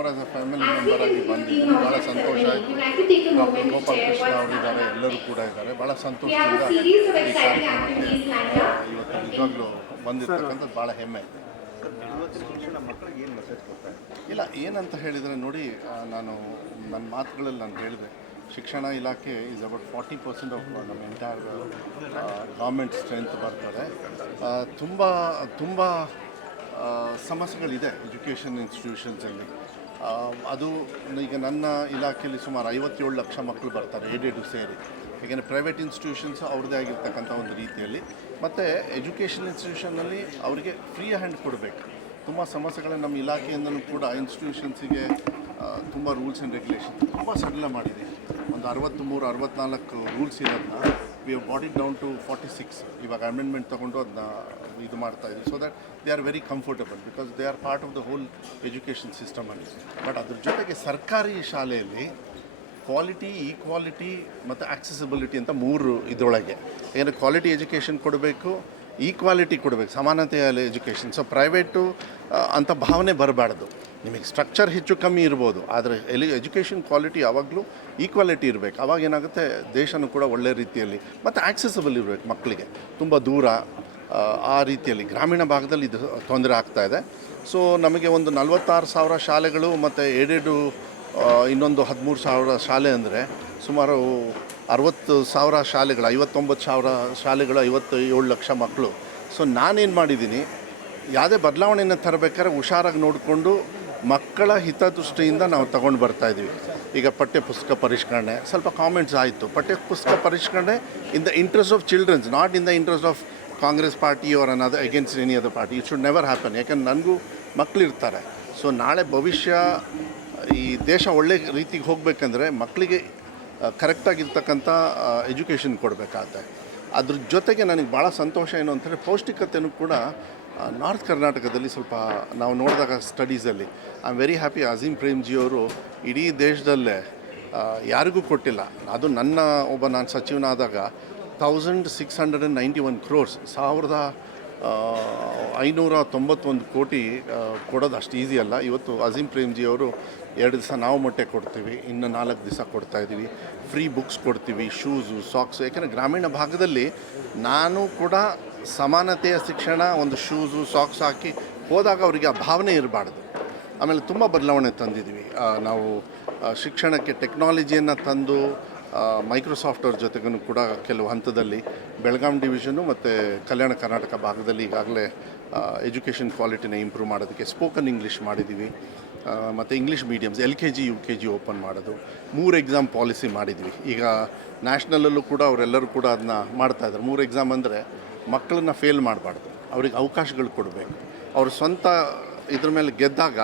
ಅನ್ನೋದಕ್ಕಿಂತ more as a family member ಆಗಿ ಬಂದಿದ್ದೀನಿ ಭಾಳ ಸಂತೋಷ ಆಯಿತು ಡಾಕ್ಟರ್ ಗೋಪಾಲ್ ಕೃಷ್ಣ ಅವರಿದ್ದಾರೆ ಎಲ್ಲರೂ ಕೂಡ ಇದ್ದಾರೆ. ಭಾಳ ಸಂತೋಷದಿಂದ ಈ ಕಾರ್ಯಕ್ರಮಕ್ಕೆ ಇವತ್ತು ನಿಜವಾಗ್ಲೂ ಬಂದಿರ್ತಕ್ಕಂಥದ್ದು ಭಾಳ ಹೆಮ್ಮೆ. ಇಲ್ಲ ಏನಂತ ಹೇಳಿದರೆ ನೋಡಿ ನಾನು ನನ್ನ ಮಾತುಗಳಲ್ಲಿ ನಾನು ಹೇಳಿದೆ. ಶಿಕ್ಷಣ ಇಲಾಖೆ is about forty percent of ನಮ್ಮ ಎಂಟೈರ್ ಗೌರ್ಮೆಂಟ್ ಸ್ಟ್ರೆಂತ್ ಬರ್ತಾರೆ. ತುಂಬ ತುಂಬ ಸಮಸ್ಯೆಗಳಿದೆ ಎಜುಕೇಷನ್ ಇನ್ಸ್ಟಿಟ್ಯೂಷನ್ಸಲ್ಲಿ ಅದು ಈಗ ನನ್ನ ಇಲಾಖೆಯಲ್ಲಿ ಸುಮಾರು ಐವತ್ತೇಳು ಲಕ್ಷ ಮಕ್ಕಳು ಬರ್ತಾರೆ ಏಡೆಡು ಸೇರಿ. ಏಕೆಂದರೆ ಪ್ರೈವೇಟ್ ಇನ್ಸ್ಟಿಟ್ಯೂಷನ್ಸ್ ಅವ್ರದ್ದೇ ಆಗಿರ್ತಕ್ಕಂಥ ಒಂದು ರೀತಿಯಲ್ಲಿ. ಮತ್ತು ಎಜುಕೇಷನ್ ಇನ್ಸ್ಟಿಟ್ಯೂಷನಲ್ಲಿ ಅವರಿಗೆ ಫ್ರೀ ಹ್ಯಾಂಡ್ ಕೊಡಬೇಕು. ತುಂಬ ಸಮಸ್ಯೆಗಳು ನಮ್ಮ ಇಲಾಖೆಯಿಂದಲೂ ಕೂಡ ಇನ್ಸ್ಟಿಟ್ಯೂಷನ್ಸಿಗೆ ತುಂಬ ರೂಲ್ಸ್ ಆ್ಯಂಡ್ ರೆಗ್ಯುಲೇಷನ್ ತುಂಬ ಸಡಿಲ ಮಾಡಿದೆ. ಒಂದು ಅರವತ್ತ್ಮೂರು ಅರವತ್ನಾಲ್ಕು ರೂಲ್ಸ್ ಇರೋದನ್ನ we have brought down to forty six ಇವಾಗ ಅಮೆಂಡ್ಮೆಂಟ್ ತೊಗೊಂಡು ಅದನ್ನ ಇದು ಮಾಡ್ತಾ ಇದ್ದೀವಿ so that they are very comfortable because they are part of the whole education system ಅಲ್ಲಿ. ಬಟ್ ಅದ್ರ ಜೊತೆಗೆ ಸರ್ಕಾರಿ ಶಾಲೆಯಲ್ಲಿ ಕ್ವಾಲಿಟಿ ಈಕ್ವಾಲಿಟಿ ಮತ್ತು ಆಕ್ಸೆಸಿಬಿಲಿಟಿ ಅಂತ ಮೂರು ಇದರೊಳಗೆ. ಏನು ಕ್ವಾಲಿಟಿ ಎಜುಕೇಷನ್ ಕೊಡಬೇಕು ಈಕ್ವಾಲಿಟಿ ಕೊಡಬೇಕು, ಸಮಾನತೆಯ ಎಜುಕೇಷನ್ ಸೊ ಪ್ರೈವೇಟು ಅಂತ ಭಾವನೆ ಬರಬಾರ್ದು. ನಿಮಗೆ ಸ್ಟ್ರಕ್ಚರ್ ಹೆಚ್ಚು ಕಮ್ಮಿ ಇರ್ಬೋದು ಆದರೆ ಎಲಿ ಎಜುಕೇಷನ್ ಕ್ವಾಲಿಟಿ ಯಾವಾಗಲೂ ಈಕ್ವಾಲಿಟಿ ಇರಬೇಕು. ಅವಾಗ ಏನಾಗುತ್ತೆ ದೇಶನೂ ಕೂಡ ಒಳ್ಳೆ ರೀತಿಯಲ್ಲಿ ಮತ್ತು ಆ್ಯಕ್ಸೆಸಬಲ್ ಇರಬೇಕು ಮಕ್ಕಳಿಗೆ. ತುಂಬ ದೂರ ಆ, ರೀತಿಯಲ್ಲಿ ಗ್ರಾಮೀಣ ಭಾಗದಲ್ಲಿ ಇದು ತೊಂದರೆ ಆಗ್ತಾ ಇದೆ. ಸೊ ನಮಗೆ ಒಂದು ನಲವತ್ತಾರು ಸಾವಿರ ಶಾಲೆಗಳು ಮತ್ತು ಏಡೆಡು ಇನ್ನೊಂದು ಹದಿಮೂರು ಸಾವಿರ ಶಾಲೆ ಅಂದರೆ ಸುಮಾರು ಅರವತ್ತು ಸಾವಿರ ಶಾಲೆಗಳು ಐವತ್ತೊಂಬತ್ತು ಸಾವಿರ ಶಾಲೆಗಳು ಐವತ್ತು ಏಳು ಲಕ್ಷ ಮಕ್ಕಳು. ಸೊ ನಾನೇನು ಮಾಡಿದ್ದೀನಿ ಯಾವುದೇ ಬದಲಾವಣೆಯನ್ನು ತರಬೇಕಾದ್ರೆ ಹುಷಾರಾಗಿ ನೋಡಿಕೊಂಡು ಮಕ್ಕಳ ಹಿತದೃಷ್ಟಿಯಿಂದ ನಾವು ತಗೊಂಡು ಬರ್ತಾ ಇದ್ದೀವಿ. ಈಗ ಪಠ್ಯ ಪುಸ್ತಕ ಪರಿಷ್ಕರಣೆ, ಸ್ವಲ್ಪ ಕಾಮೆಂಟ್ಸ್ ಆಯಿತು. ಪಠ್ಯ ಪುಸ್ತಕ ಪರಿಷ್ಕರಣೆ in the interest of childrens not in the interest of Congress party hour ಅನ್ನೋದು against any other party it should never happen ಯಾಕಂದ್ರೆ ನನಗೂ ಮಕ್ಕಳಿರ್ತಾರೆ ಸೊ ನಾಳೆ ಭವಿಷ್ಯ, ಈ ದೇಶ ಒಳ್ಳೆ ರೀತಿಗೆ ಹೋಗಬೇಕಂದ್ರೆ ಮಕ್ಕಳಿಗೆ ಕರೆಕ್ಟಾಗಿರ್ತಕ್ಕಂಥ ಎಜುಕೇಷನ್ ಕೊಡಬೇಕಾಗತ್ತೆ. ಅದ್ರ ಜೊತೆಗೆ ನನಗೆ ಭಾಳ ಸಂತೋಷ ಏನು ಅಂತಂದರೆ ಪೌಷ್ಟಿಕತೆಯೂ ಕೂಡ ನಾರ್ತ್ ಕರ್ನಾಟಕದಲ್ಲಿ ಸ್ವಲ್ಪ ನಾವು ನೋಡಿದಾಗ ಸ್ಟಡೀಸಲ್ಲಿ I am very happy Azim ಪ್ರೇಮ್ಜಿಯವರು ಇಡೀ ದೇಶದಲ್ಲೇ ಯಾರಿಗೂ ಕೊಟ್ಟಿಲ್ಲ. ಅದು ನನ್ನ ಒಬ್ಬ ನಾನು ಸಚಿವನಾದಾಗ thousand six hundred and ninety one crores ಸಾವಿರದ ಐನೂರ ತೊಂಬತ್ತೊಂದು ಕೋಟಿ ಕೊಡೋದು ಅಷ್ಟು ಈಸಿ ಅಲ್ಲ. ಇವತ್ತು ಅಜೀಮ್ ಪ್ರೇಮ್ಜಿ ಅವರು ಎರಡು ದಿವಸ ನಾವು ಮೊಟ್ಟೆ ಕೊಡ್ತೀವಿ, ಇನ್ನು ನಾಲ್ಕು ದಿವಸ ಕೊಡ್ತಾ ಇದ್ದೀವಿ. ಫ್ರೀ ಬುಕ್ಸ್ ಕೊಡ್ತೀವಿ ಶೂಸು ಸಾಕ್ಸು ಯಾಕೆಂದರೆ ಗ್ರಾಮೀಣ ಭಾಗದಲ್ಲಿ ನಾನು ಕೂಡ ಸಮಾನತೆಯ ಶಿಕ್ಷಣ, ಒಂದು ಶೂಸು ಸಾಕ್ಸ್ ಹಾಕಿ ಹೋದಾಗ ಅವರಿಗೆ ಆ ಭಾವನೆ ಇರಬಾರ್ದು. ಆಮೇಲೆ ತುಂಬ ಬದಲಾವಣೆ ತಂದಿದ್ದೀವಿ ನಾವು ಶಿಕ್ಷಣಕ್ಕೆ ಟೆಕ್ನಾಲಜಿಯನ್ನು ತಂದು ಮೈಕ್ರೋಸಾಫ್ಟ್ ಅವ್ರ ಜೊತೆಗೂ ಕೂಡ ಕೆಲವು ಹಂತದಲ್ಲಿ ಬೆಳಗಾಂ ಡಿವಿಷನು ಮತ್ತು ಕಲ್ಯಾಣ ಕರ್ನಾಟಕ ಭಾಗದಲ್ಲಿ ಈಗಾಗಲೇ ಎಜುಕೇಷನ್ ಕ್ವಾಲಿಟಿನ ಇಂಪ್ರೂವ್ ಮಾಡೋದಕ್ಕೆ ಸ್ಪೋಕನ್ ಇಂಗ್ಲೀಷ್ ಮಾಡಿದ್ದೀವಿ ಮತ್ತು English mediums L K G U K G open ಮಾಡೋದು. ಮೂರು ಎಕ್ಸಾಮ್ ಪಾಲಿಸಿ ಮಾಡಿದ್ವಿ. ಈಗ ನ್ಯಾಷನಲಲ್ಲೂ ಕೂಡ ಅವರೆಲ್ಲರೂ ಕೂಡ ಅದನ್ನ ಮಾಡ್ತಾಯಿದ್ದಾರೆ ಮೂರು ಎಕ್ಸಾಮ್ ಅಂದರೆ ಮಕ್ಕಳನ್ನ ಫೇಲ್ ಮಾಡಬಾರ್ದು. ಅವ್ರಿಗೆ ಅವಕಾಶಗಳು ಕೊಡಬೇಕು. ಅವ್ರ ಸ್ವಂತ ಇದ್ರ ಮೇಲೆ ಗೆದ್ದಾಗ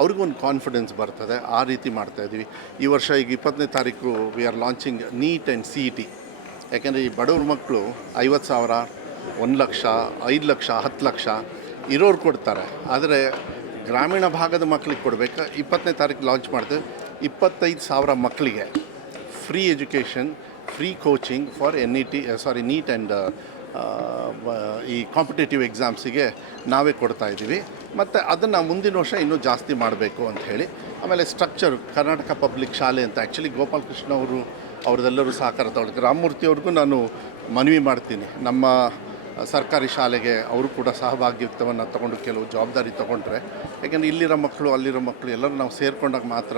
ಅವ್ರಿಗೊಂದು ಕಾನ್ಫಿಡೆನ್ಸ್ ಬರ್ತದೆ. ಆ ರೀತಿ ಮಾಡ್ತಾ ಇದ್ದೀವಿ. ಈ ವರ್ಷ ಈಗ ಇಪ್ಪತ್ತನೇ ತಾರೀಕು we are launching NEET and C E T ಯಾಕೆಂದರೆ ಈ ಬಡವ್ರ ಮಕ್ಕಳು ಐವತ್ತು ಸಾವಿರ, ಒಂದು ಲಕ್ಷ, ಐದು ಲಕ್ಷ, ಹತ್ತು ಲಕ್ಷ ಇರೋರು ಕೊಡ್ತಾರೆ. ಆದರೆ ಗ್ರಾಮೀಣ ಭಾಗದ ಮಕ್ಕಳಿಗೆ ಕೊಡಬೇಕು? ಇಪ್ಪತ್ತನೇ ತಾರೀಕು ಲಾಂಚ್ ಮಾಡ್ತೇವೆ ಇಪ್ಪತ್ತೈದು ಸಾವಿರ ಮಕ್ಕಳಿಗೆ free education free coaching for N E T sorry NEET and ಈ ಕಾಂಪಿಟೇಟಿವ್ ಎಕ್ಸಾಮ್ಸಿಗೆ ನಾವೇ ಕೊಡ್ತಾ ಇದ್ದೀವಿ. ಮತ್ತು ಅದನ್ನು ಮುಂದಿನ ವರ್ಷ ಇನ್ನೂ ಜಾಸ್ತಿ ಮಾಡಬೇಕು ಅಂತ ಹೇಳಿ. ಆಮೇಲೆ ಸ್ಟ್ರಕ್ಚರ್ ಕರ್ನಾಟಕ ಪಬ್ಲಿಕ್ ಶಾಲೆ ಅಂತ ಆ್ಯಕ್ಚುಲಿ ಗೋಪಾಲಕೃಷ್ಣ ಅವರು, ಅವ್ರದ್ದೆಲ್ಲರೂ ಸಹಕಾರ ತಗೊಳ್ತಾರೆ ರಾಮಮೂರ್ತಿ ಅವ್ರಿಗೂ ನಾನು ಮನವಿ ಮಾಡ್ತೀನಿ. ನಮ್ಮ ಸರ್ಕಾರಿ ಶಾಲೆಗೆ ಅವರು ಕೂಡ ಸಹಭಾಗಿತ್ವವನ್ನು ತಗೊಂಡು, ಕೆಲವು ಜವಾಬ್ದಾರಿ ತೊಗೊಂಡ್ರೆ. ಯಾಕೆಂದರೆ ಇಲ್ಲಿರೋ ಮಕ್ಕಳು, ಅಲ್ಲಿರೋ ಮಕ್ಕಳು ಎಲ್ಲರೂ ನಾವು ಸೇರಿಕೊಂಡಾಗ ಮಾತ್ರ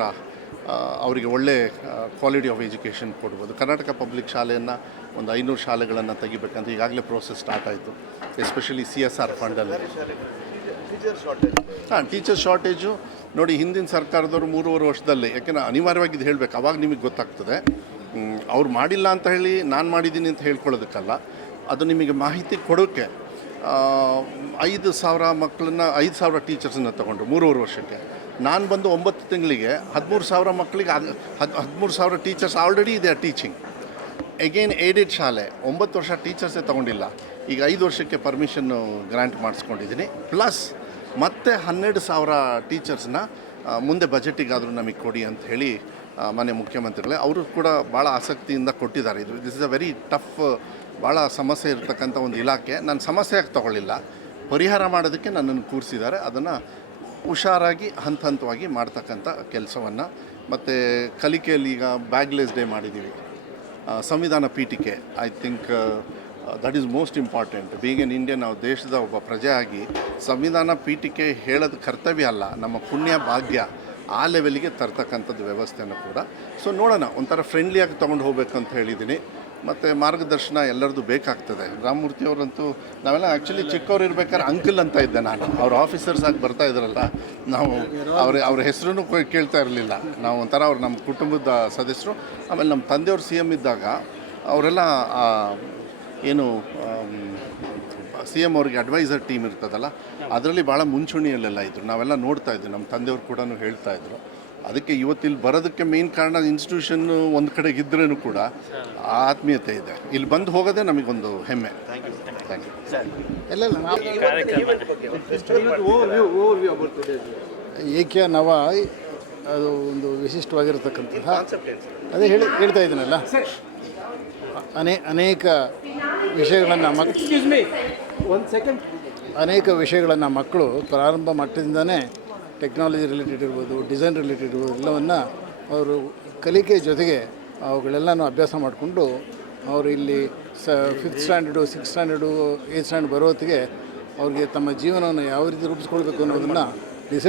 ಅವರಿಗೆ ಒಳ್ಳೆ ಕ್ವಾಲಿಟಿ ಆಫ್ ಎಜುಕೇಷನ್ ಕೊಡ್ಬೋದು. ಕರ್ನಾಟಕ ಪಬ್ಲಿಕ್ ಶಾಲೆಯನ್ನು ಒಂದು ಐನೂರು ಶಾಲೆಗಳನ್ನು ತೆಗಿಬೇಕಂತ ಈಗಾಗಲೇ ಪ್ರೋಸೆಸ್ ಸ್ಟಾರ್ಟ್ ಆಯಿತು. ಎಸ್ಪೆಷಲಿ ಸಿ ಎಸ್ ಆರ್ ಫಂಡಲ್ಲಿ ಹಾಂ ಟೀಚರ್ ಶಾರ್ಟೇಜು ನೋಡಿ ಹಿಂದಿನ ಸರ್ಕಾರದವರು ಮೂರುವರೆ ವರ್ಷದಲ್ಲಿ, ಯಾಕೆಂದರೆ ಅನಿವಾರ್ಯವಾಗಿ ಇದು ಹೇಳಬೇಕು, ಅವಾಗ ನಿಮಗೆ ಗೊತ್ತಾಗ್ತದೆ. ಅವ್ರು ಮಾಡಿಲ್ಲ ಅಂತ ಹೇಳಿ ನಾನು ಮಾಡಿದ್ದೀನಿ ಅಂತ ಹೇಳ್ಕೊಳ್ಳೋದಕ್ಕಲ್ಲ. ಅದು ನಿಮಗೆ ಮಾಹಿತಿ ಕೊಡೋಕ್ಕೆ ಐದು ಸಾವಿರ ಮಕ್ಕಳನ್ನ, ಐದು ಸಾವಿರ ಟೀಚರ್ಸನ್ನು ತಗೊಂಡ್ರು ಮೂರುವರೆ ವರ್ಷಕ್ಕೆ. ನಾನು ಬಂದು ಒಂಬತ್ತು ತಿಂಗಳಿಗೆ ಹದಿಮೂರು ಸಾವಿರ ಮಕ್ಕಳಿಗೆ ಹದ್ ಹದ್ ಹದಿಮೂರು ಸಾವಿರ ಟೀಚರ್ಸ್ ಆಲ್ರೆಡಿ ಇದೆ ಟೀಚಿಂಗ್ ಎಗೇನ್ ಏಡೆಡ್ ಶಾಲೆ. ಒಂಬತ್ತು ವರ್ಷ ಟೀಚರ್ಸೇ ತೊಗೊಂಡಿಲ್ಲ. ಈಗ ಐದು ವರ್ಷಕ್ಕೆ ಪರ್ಮಿಷನ್ನು ಗ್ರ್ಯಾಂಟ್ ಮಾಡಿಸ್ಕೊಂಡಿದ್ದೀನಿ. ಪ್ಲಸ್ ಮತ್ತೆ ಹನ್ನೆರಡು ಸಾವಿರ ಟೀಚರ್ಸ್ನ ಮುಂದೆ ಬಜೆಟಿಗಾದರೂ ನಮಗೆ ಕೊಡಿ ಅಂತ ಹೇಳಿ ಮನೆ ಮುಖ್ಯಮಂತ್ರಿಗಳೇ, ಅವರು ಕೂಡ ಭಾಳ ಆಸಕ್ತಿಯಿಂದ ಕೊಟ್ಟಿದ್ದಾರೆ. ಇದು this is a very tough ಭಾಳ ಸಮಸ್ಯೆ ಇರತಕ್ಕಂಥ ಒಂದು ಇಲಾಖೆ. ನಾನು ಸಮಸ್ಯೆಯಾಗಿ ತಗೊಳ್ಳಿಲ್ಲ? ಪರಿಹಾರ ಮಾಡೋದಕ್ಕೆ ನನ್ನನ್ನು ಕೂರಿಸಿದ್ದಾರೆ. ಅದನ್ನು ಹುಷಾರಾಗಿ ಹಂತ ಹಂತವಾಗಿ ಮಾಡ್ತಕ್ಕಂಥ ಕೆಲಸವನ್ನು. ಮತ್ತು ಕಲಿಕೆಯಲ್ಲಿ ಈಗ ಬ್ಯಾಗ್ಲೆಸ್ ಡೇ ಮಾಡಿದ್ದೀವಿ. ಸಂವಿಧಾನ ಪೀಠಿಕೆ I think that is most important being in Indian ನಾವು ದೇಶದ ಒಬ್ಬ ಪ್ರಜೆ ಆಗಿ ಸಂವಿಧಾನ ಪೀಠಿಕೆ ಹೇಳೋದು ಕರ್ತವ್ಯ ಅಲ್ಲ, ನಮ್ಮ ಪುಣ್ಯ ಭಾಗ್ಯ ಆ ಲೆವೆಲ್ಗೆ ತರ್ತಕ್ಕಂಥದ್ದು ವ್ಯವಸ್ಥೆಯನ್ನು ಕೂಡ. ಸೊ ನೋಡೋಣ, ಒಂಥರ ಫ್ರೆಂಡ್ಲಿಯಾಗಿ ತೊಗೊಂಡು ಹೋಗ್ಬೇಕಂತ ಹೇಳಿದ್ದೀನಿ. ಮತ್ತು ಮಾರ್ಗದರ್ಶನ ಎಲ್ಲರದ್ದು ಬೇಕಾಗ್ತದೆ. ರಾಮಮೂರ್ತಿ ಅವರಂತೂ ನಾವೆಲ್ಲ ಆ್ಯಕ್ಚುಲಿ ಚಿಕ್ಕವ್ರು ಇರ್ಬೇಕಾದ್ರೆ ಅಂಕಲ್ ಅಂತ ಇದ್ದೆ ನಾನು. ಅವ್ರ ಆಫೀಸರ್ಸ್ ಆಗಿ ಬರ್ತಾ ಇದ್ರಲ್ಲ, ನಾವು ಅವ್ರ ಅವ್ರ ಹೆಸರು ಕೇಳ್ತಾ ಇರಲಿಲ್ಲ. ನಾವು ಒಂಥರ ಅವ್ರು ನಮ್ಮ ಕುಟುಂಬದ ಸದಸ್ಯರು, ಆಮೇಲೆ ನಮ್ಮ ತಂದೆಯವ್ರು ಸಿ ಎಂ ಇದ್ದಾಗ ಅವರೆಲ್ಲ ಏನು ಸಿ ಎಂ ಅವ್ರಿಗೆ ಅಡ್ವೈಸರ್ ಟೀಮ್ ಇರ್ತದಲ್ಲ, ಅದರಲ್ಲಿ ಭಾಳ ಮುಂಚೂಣಿಯಲ್ಲೆಲ್ಲ ಇದ್ದರು ನಾವೆಲ್ಲ ನೋಡ್ತಾ ಇದ್ವಿ, ನಮ್ಮ ತಂದೆಯವರು ಕೂಡ ಹೇಳ್ತಾ ಇದ್ರು. ಅದಕ್ಕೆ ಇವತ್ತಿಲ್ಲಿ ಬರೋದಕ್ಕೆ ಮೇನ್ ಕಾರಣ ಇನ್ಸ್ಟಿಟ್ಯೂಷನ್ ಒಂದು ಕಡೆ ಇದ್ರೂ ಕೂಡ ಆ ಆತ್ಮೀಯತೆ ಇದೆ. ಇಲ್ಲಿ ಬಂದು ಹೋಗೋದೇ ನಮಗೊಂದು ಹೆಮ್ಮೆ. ಥ್ಯಾಂಕ್ ಯು ಏಕ್ಯ ನವ ಅದು ಒಂದು ವಿಶಿಷ್ಟವಾಗಿರತಕ್ಕಂತಹ ಅದೇ ಹೇಳಿ ಹೇಳ್ತಾ ಇದ್ದೀನಲ್ಲ. ಅನೇ ಅನೇಕ ವಿಷಯಗಳನ್ನು ಮಕ್ ಅನೇಕ ವಿಷಯಗಳನ್ನು ಮಕ್ಕಳು ಪ್ರಾರಂಭ ಮಟ್ಟದಿಂದನೇ ಟೆಕ್ನಾಲಜಿ ರಿಲೇಟೆಡ್ ಇರ್ಬೋದು ಡಿಸೈನ್ ರಿಲೇಟೆಡ್ ಇರ್ಬೋದು, ಎಲ್ಲವನ್ನು ಅವರು ಕಲಿಕೆ ಜೊತೆಗೆ ಅವುಗಳೆಲ್ಲನೂ ಅಭ್ಯಾಸ ಮಾಡಿಕೊಂಡು ಅವರು ಇಲ್ಲಿ ಸ fifth standard six standard eighth standard ಬರೋ ಹೊತ್ತಿಗೆ ಅವ್ರಿಗೆ ತಮ್ಮ ಜೀವನವನ್ನು ಯಾವ ರೀತಿ ರೂಪಿಸ್ಕೊಳ್ಬೇಕು ಅನ್ನೋದನ್ನು ಡಿಸೈಡ್